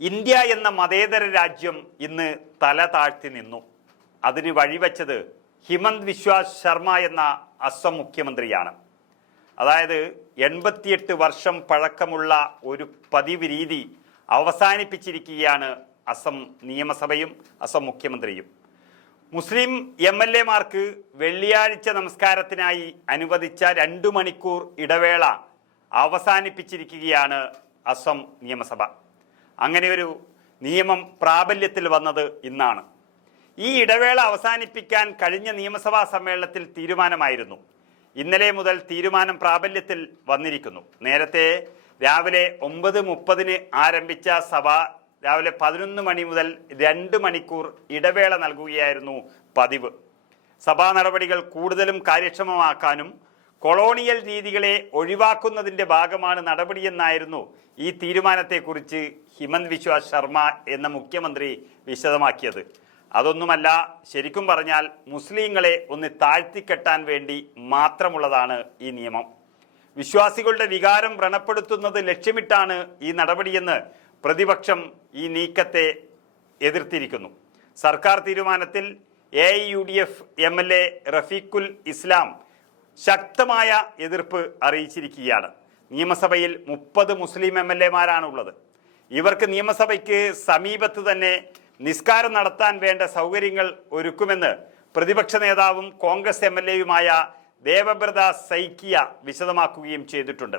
India എന്ന മതേതര രാജ്യം ഇന്ന് തല താഴ്ത്തി നിന്നു. അതിന് വഴിവെച്ചത് ഹിമന്ത് വിശ്വ ശർമ്മ എന്ന അസം മുഖ്യമന്ത്രിയാണ്. അതായത് 88 വർഷം പഴക്കമുള്ള ഒരു പതിവ് രീതി അവസാനിപ്പിച്ചിരിക്കുകയാണ് അസം നിയമസഭയും അസം മുഖ്യമന്ത്രിയും. മുസ്ലിം MLA-മാർക്ക് വെള്ളിയാഴ്ച നമസ്കാരത്തിനായി അനുവദിച്ച 2 മണിക്കൂർ ഇടവേള അവസാനിപ്പിച്ചിരിക്കുകയാണ് അസം നിയമസഭ. അങ്ങനെയൊരു നിയമം പ്രാബല്യത്തിൽ വന്നത് ഇന്നാണ്. ഈ ഇടവേള അവസാനിപ്പിക്കാൻ കഴിഞ്ഞ നിയമസഭാ സമ്മേളനത്തിൽ തീരുമാനമായിരുന്നു. ഇന്നലെ മുതൽ തീരുമാനം പ്രാബല്യത്തിൽ വന്നിരിക്കുന്നു. നേരത്തെ രാവിലെ 9:30 ആരംഭിച്ച സഭ രാവിലെ 11 മണി മുതൽ 2 മണിക്കൂർ ഇടവേള നൽകുകയായിരുന്നു പതിവ്. സഭാ നടപടികൾ കൂടുതലും കാര്യക്ഷമമാക്കാനും കൊളോണിയൽ രീതികളെ ഒഴിവാക്കുന്നതിൻ്റെ ഭാഗമാണ് നടപടിയെന്നായിരുന്നു ഈ തീരുമാനത്തെക്കുറിച്ച് ഹിമന്ത് വിശ്വ ശർമ്മ എന്ന മുഖ്യമന്ത്രി വിശദമാക്കിയത്. അതൊന്നുമല്ല, ശരിക്കും പറഞ്ഞാൽ മുസ്ലിങ്ങളെ ഒന്ന് താഴ്ത്തിക്കെട്ടാൻ വേണ്ടി മാത്രമുള്ളതാണ് ഈ നിയമം. വിശ്വാസികളുടെ വികാരം വ്രണപ്പെടുത്തുന്നത് ലക്ഷ്യമിട്ടാണ് ഈ നടപടിയെന്ന് പ്രതിപക്ഷം ഈ നീക്കത്തെ എതിർത്തിരിക്കുന്നു. സർക്കാർ തീരുമാനത്തിൽ AIUDF MLA റഫീഖുൽ ഇസ്ലാം ശക്തമായ എതിർപ്പ് അറിയിച്ചിരിക്കുകയാണ്. നിയമസഭയിൽ 30 മുസ്ലിം MLA-മാരാണുള്ളത്. ഇവർക്ക് നിയമസഭയ്ക്ക് സമീപത്ത് തന്നെ നിസ്കാരം നടത്താൻ വേണ്ട സൗകര്യങ്ങൾ ഒരുക്കുമെന്ന് പ്രതിപക്ഷ നേതാവും കോൺഗ്രസ് MLA-യുമായ ദേവബ്രത സൈക്കിയ വിശദമാക്കുകയും ചെയ്തിട്ടുണ്ട്.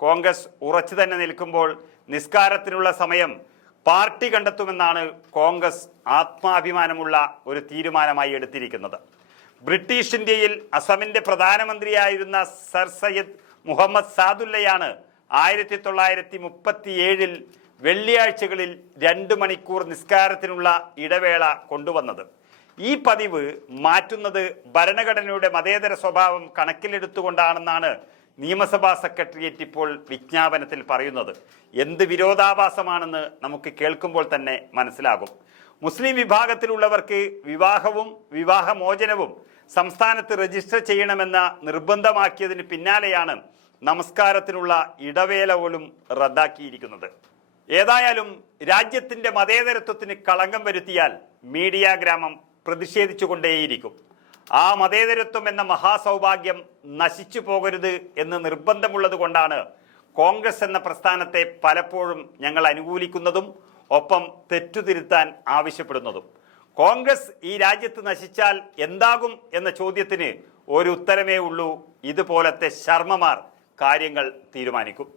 കോൺഗ്രസ് ഉറച്ചു തന്നെ നിൽക്കുമ്പോൾ നിസ്കാരത്തിനുള്ള സമയം പാർട്ടി കണ്ടെത്തുമെന്നാണ് കോൺഗ്രസ് ആത്മാഭിമാനമുള്ള ഒരു തീരുമാനമായി എടുത്തിരിക്കുന്നത്. ബ്രിട്ടീഷ് ഇന്ത്യയിൽ അസമിൻ്റെ പ്രധാനമന്ത്രിയായിരുന്ന സർ സയ്യിദ് മുഹമ്മദ് സാദുല്ലയാണ് 1937 വെള്ളിയാഴ്ചകളിൽ 2 മണിക്കൂർ നിസ്കാരത്തിനുള്ള ഇടവേള കൊണ്ടുവന്നത്. ഈ പതിവ് മാറ്റുന്നത് ഭരണഘടനയുടെ മതേതര സ്വഭാവം കണക്കിലെടുത്തുകൊണ്ടാണെന്നാണ് നിയമസഭാ സെക്രട്ടേറിയറ്റ് ഇപ്പോൾ വിജ്ഞാപനത്തിൽ പറയുന്നത്. എന്ത് വിരോധാഭാസമാണെന്ന് നമുക്ക് കേൾക്കുമ്പോൾ തന്നെ മനസ്സിലാകും. മുസ്ലിം വിഭാഗത്തിലുള്ളവർക്ക് വിവാഹവും വിവാഹമോചനവും സംസ്ഥാനത്ത് രജിസ്റ്റർ ചെയ്യണമെന്ന നിർബന്ധമാക്കിയതിന് പിന്നാലെയാണ് നമസ്കാരത്തിനുള്ള ഇടവേള പോലും റദ്ദാക്കിയിരിക്കുന്നത്. ഏതായാലും രാജ്യത്തിൻ്റെ മതേതരത്വത്തിന് കളങ്കം വരുത്തിയാൽ മീഡിയ ഗ്രാമം പ്രതിഷേധിച്ചുകൊണ്ടേയിരിക്കും. ആ മതേതരത്വം എന്ന മഹാസൗഭാഗ്യം നശിച്ചു പോകരുത് എന്ന് നിർബന്ധമുള്ളത് കൊണ്ടാണ് കോൺഗ്രസ് എന്ന പ്രസ്ഥാനത്തെ പലപ്പോഴും ഞങ്ങൾ അനുകൂലിക്കുന്നതും ഒപ്പം തെറ്റുതിരുത്താൻ ആവശ്യപ്പെടുന്നതും. കോൺഗ്രസ് ഈ രാജ്യത്ത് നശിച്ചാൽ എന്താകും എന്ന ചോദ്യത്തിന് ഒരു ഉത്തരമേ ഉള്ളൂ: ഇതുപോലത്തെ ശർമ്മമാർ കാര്യങ്ങൾ തീരുമാനിക്കും.